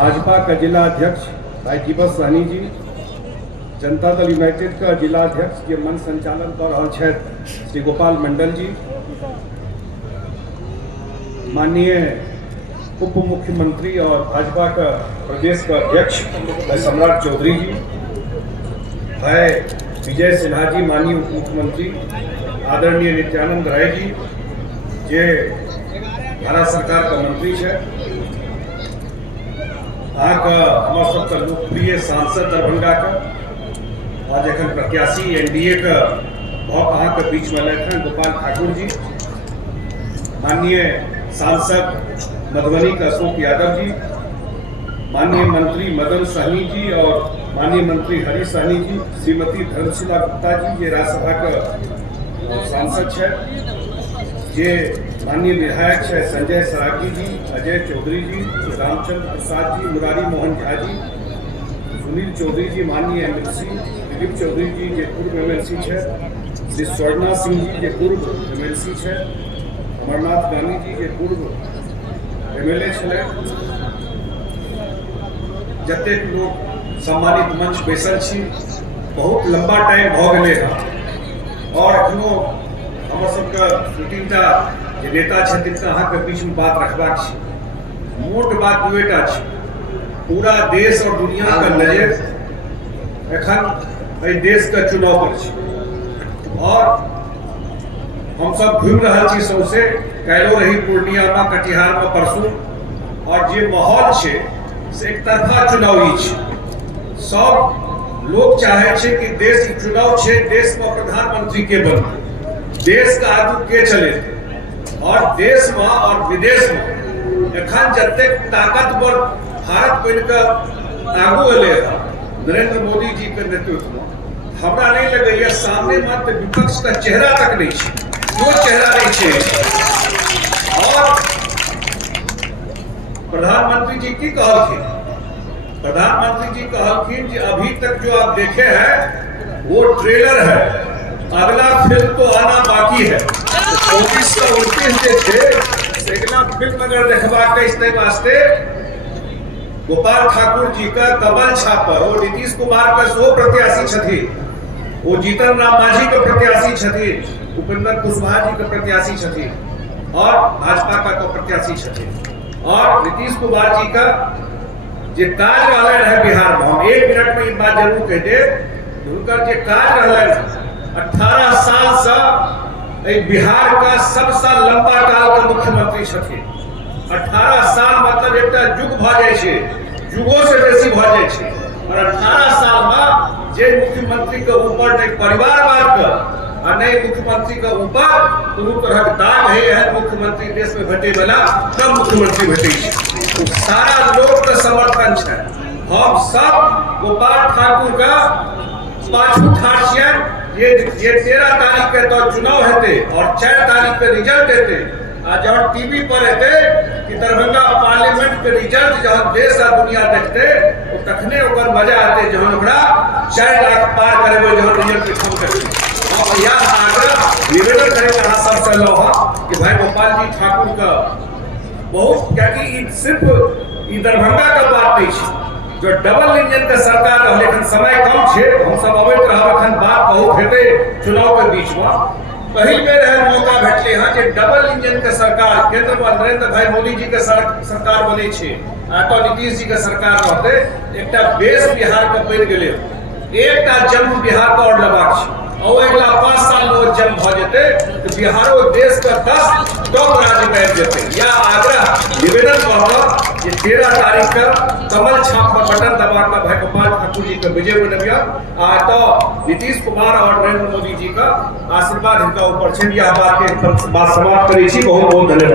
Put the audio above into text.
भाजपा का जिला अध्यक्ष भाई दीपक सहनी जी, जनता दल यूनाइटेड का जिला अध्यक्ष के मन संचालन कर रहा छथि श्री गोपाल मंडल जी, माननीय उप मुख्यमंत्री और भाजपा का प्रदेश का अध्यक्ष भाई सम्राट चौधरी जी, भाई विजय सिन्हा जी माननीय उप मुख्यमंत्री, आदरणीय नित्यानंद राय जी जे भारत सरकार का मंत्री है, अहाँ का हमार सबका लोकप्रिय सांसद दरभंगा का आज एखन प्रत्याशी एनडीए का बहुत अहाँ के बीच में लैथन गोपाल ठाकुर जी, माननीय सांसद मधुबनी का अशोक यादव जी, माननीय मंत्री मदन सहनी जी और माननीय मंत्री हरीश सहनी जी, श्रीमती धर्मशिला गुप्ता जी ये राज्यसभा का सांसद है, ये माननीय विधायक है संजय सरागी जी, अजय चौधरी जी, रामचंद्र प्रसाद जी, मुरारी मोहन झा जी, सुनील चौधरी जी माननीय एमएलसी, दिलीप चौधरी जी जे पूर्व एमएलसी है, श्री स्वर्णा सिंह जी जे पूर्व एमएलसी है, अमरनाथ गांधी जी जे पूर्व एमएलए छे, जतेक लोग सम्मानित मंच बैसल छी, बहुत लंबा टाइम भ गेलै हँ और एखनो हमर सबके दू तीनटा जे नेता छथिन तिनका अहाँके बीच में बात रखबाक छै। मोट बात दुएटा छै, पूरा देश और दुनिया का नजर एखन एहि देश के चुनाव पर छै और हम सब घूमि रहल छी सौंसे, काल्हिओ रही पूर्णिया में, कटिहार में परसू, और जे माहौल छै से एक तरफा चुनावी छै। सब लोग चाहे छै कि देश चुनाव छै, देश में प्रधानमंत्री के बनतै, देश का आगू के चले और देश में और विदेश में एखन जतेक ताकतवर भारत बन के आगू एले नरेंद्र मोदी जी के नेतृत्व में, हमरा नहीं लगे सामने मात्र विपक्ष का चेहरा तक नहीं है, जो चेहरा नहीं है। और प्रधानमंत्री जी की कहलखिन, प्रधानमंत्री जी कहलखिन कि अभी तक जो आप देखे हैं वो ट्रेलर है, अगला फिल्म तो आना बाकी है। 24 का 29 थे अगला फिल्म अगर देखवा के इसके वास्ते गोपाल ठाकुर जी का कमल छापर, वो नीतीश कुमार का सो प्रत्याशी छथि, वो जीतन राम मांझी के प्रत्याशी छथि, उपेंद्र कुशवाहा जी के प्रत्याशी छथि और भाजपा का तो प्रत्याशी छथि। और नीतीश कुमार जी का जे काज रहले है बिहार में, हम 1 मिनट में ये बात जरूर कह दे, उनकर जे काज रहले 18 साल से बिहार का सबसे लंबा काल का मुख्यमंत्री छथिन। 18 साल मतलब एक युग भ जाय छै, युगों से बेसी भ जाय छै और 18 साल में जे मुख्यमंत्री के ऊपर नहीं परिवारवाद का और नहीं मुख्यमंत्री के ऊपर कोनो तरह के दाग है मुख्यमंत्री देश में भेटे वाला कम मुख्यमंत्री भेटे छै, तो सारा लोग का समर्थन है। हम सब गोपाल ठाकुर का पाछू ठाढ़ छियनि, ये 13 तारीख के तो चुनाव हेते और 4 तारीख के रिजल्ट हेते, आ जहाँ टीवी पर हेते कि दरभंगा पार्लियामेंट के रिजल्ट जहाँ देश और दुनिया देखते तो तखने ओकर मजा आते जहाँ ओकरा 4 लाख पार करेबे जहाँ रिजल्ट कम करते। और यह आग्रह निवेदन करेंगे अहाँ सबसे लोहा कि भाई गोपाल जी ठाकुर का बहुत, क्योंकि सिर्फ दरभंगा का बात नहीं है, जो डबल इंजन का सरकार रहा, लेकिन समय कम छे, हम सब अबैत रहब, अखन बात बहुत हेते चुनाव के बीच में। पहिल बेर है मौका भेटले हाँ जे डबल इंजन के सरकार केंद्र में नरेंद्र भाई मोदी जी के सरकार बने छे, आ तो नीतीश जी के सरकार रहते, एकटा बेस बिहार के बन गेले, एकटा जन्म बिहार का और लेबाक छै और अगला 5 साल में जन्म भ जेते तो बिहारो देश का 10 टॉप राज्य बैठ जेते। या आग्रह निवेदन करब जे 13 तारीख का कमल छाप पर बटन दबा कर भाई गोपाल ठाकुर जी का विजय बनबिया, आ तो नीतीश कुमार और नरेंद्र मोदी जी का आशीर्वाद इनका ऊपर छे। यह बात के बात समाप्त करै छी। बहुत बहुत धन्यवाद।